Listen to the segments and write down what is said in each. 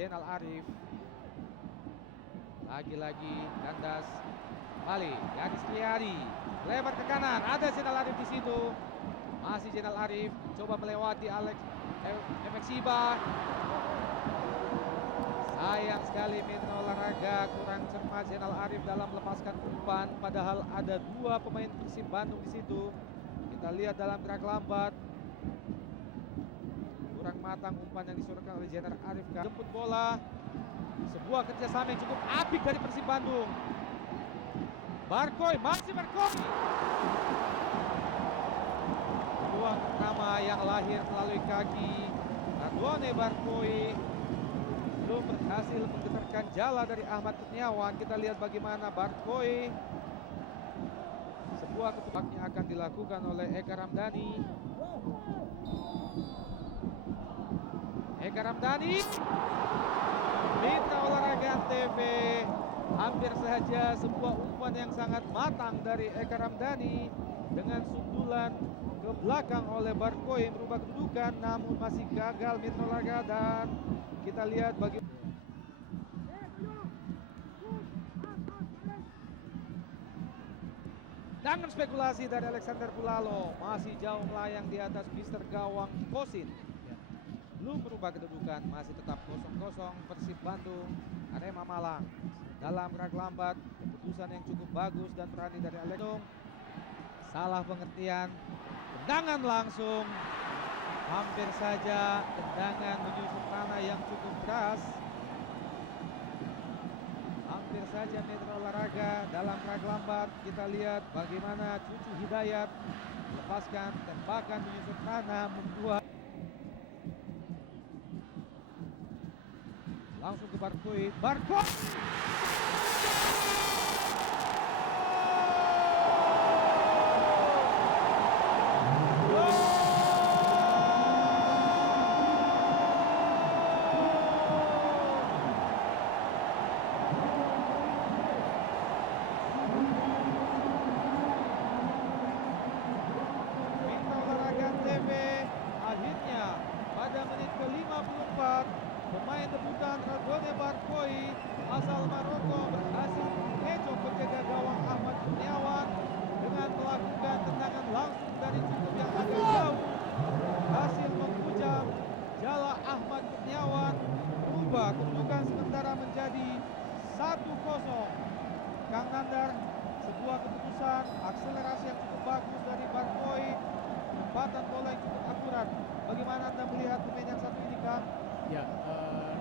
Zainal Arif. Lagi-lagi kandas kembali Yanis Riyadi, lebar ke kanan, ada Zainal Arif di situ. Masih Zainal Arif coba melewati Efek Siba. Sayang sekali mitra olahraga kurang cermat Zainal Arif dalam melepaskan umpan, padahal ada dua pemain Persib Bandung di situ. Kita lihat dalam gerak lambat, kurang matang umpan yang disuruhkan oleh Zainal Arif. Jemput bola, sebuah kerjasama yang cukup apik dari Persib Bandung. Barkoy, masih Barkoy. Peluang pertama yang lahir melalui kaki Radwane Barkoy belum berhasil menggetarkan jala dari Ahmad Kurniawan. Kita lihat bagaimana Barkoy, sebuah ketepaknya akan dilakukan oleh Eka Ramdhani. Eka Ramdhani, Mitra Olahraga TV, hampir saja sebuah umpan yang sangat matang dari Eka Ramdhani dengan sundulan ke belakang oleh Barkoy merubah kedudukan, namun masih gagal Mitra Olahraga. Dan kita lihat bagaimana dengan spekulasi dari Alexander Pulalo, masih jauh melayang di atas Mister Gawang Kosin. Belum berubah kedudukan, masih tetap 0-0 Persib Bandung Arema Malang. Dalam gerak lambat, keputusan yang cukup bagus dan berani dari Alexander. Salah pengertian, tendangan langsung, hampir saja tendangan menyusut tanah yang cukup keras. Hampir saja Mitra Olahraga dalam gerak lambat. Kita lihat bagaimana Cucu Hidayat melepaskan tembakan menyusut tanah, membuat langsung ke Barkoy. Barkoy! Akhirnya pada menit ke-54 pemain debutan Radwane Barkoy asal Maroko berhasil mengecoh penjaga gawang Ahmad Kurniawan dengan melakukan tendangan langsung dari cukup yang agak jauh, hasil menghujam jala Ahmad Kurniawan, berubah kedudukan sementara menjadi 1-0. Kang Nandar, sebuah keputusan akselerasi yang cukup bagus dari Barkoy, tempatan bola yang cukup akurat. Bagaimana Anda melihat pemain yang satu ini, Kang? Ya,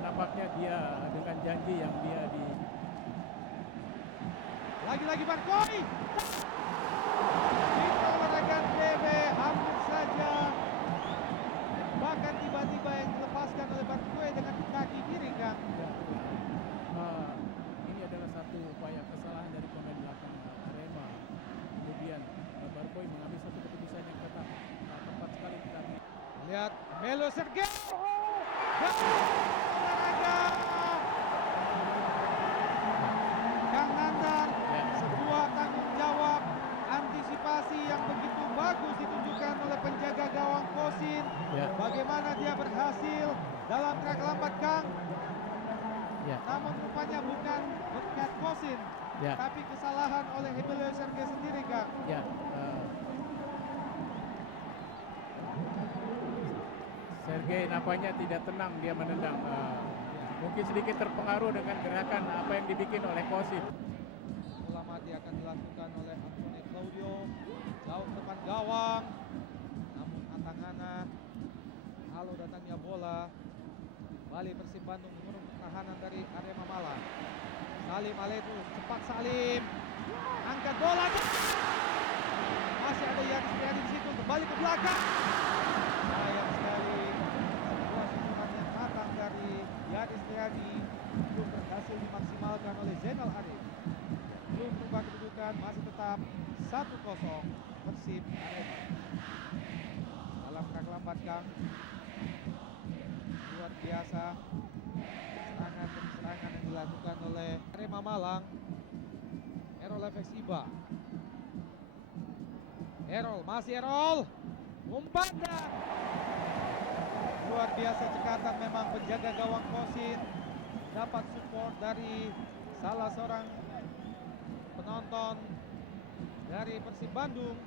nampaknya dia dengan janji yang dia di... Lagi-lagi Barkoy! Mitra Olahraga TV hampir saja, bahkan tiba-tiba yang dilepaskan oleh Barkoy dengan kaki kiri, Kang. Ya, ini adalah satu upaya kesalahan dari pemain belakang Arema. Kemudian Barkoy mengambil satu keputusan yang tepat sekali. Kita lihat Melo Sergei. Olahraga Kang Nandar, sebuah tanggung jawab antisipasi yang begitu bagus ditunjukkan oleh penjaga gawang Kosin. Bagaimana dia berhasil dalam gerak lambat, Kang. Namun rupanya bukan berkat Kosin, tapi kesalahan oleh Melo Sergei sendiri, Kang. Sergei nampaknya tidak tenang, dia menendang. Mungkin sedikit terpengaruh dengan gerakan apa yang dibikin oleh Kosin. Bola mati akan dilakukan oleh Anthony Claudio, jauh depan gawang, namun Atangana, halo datangnya bola. Kembali Persib Bandung mengurung pertahanan dari Arema Malang. Salim Aletu, cepat Salim, angkat bola, masih ada Yanis Riyadi di situ, kembali ke belakang. Sayang sekali, sebuah susunan yang matang dari Yanis Riyadi belum berhasil dimaksimalkan oleh Zainal Arif. Belum berubah kedudukan, masih tetap 1-0 Persib Arema. Dalam gerak lambat, Kang, luar biasa serangan demi serangan yang dilakukan oleh Arema Malang. Errol Efek Siba, Errol, masih Errol, umpan dan luar biasa cekatan memang penjaga gawang Kosin. dapat support dari salah seorang penonton dari Persib Bandung.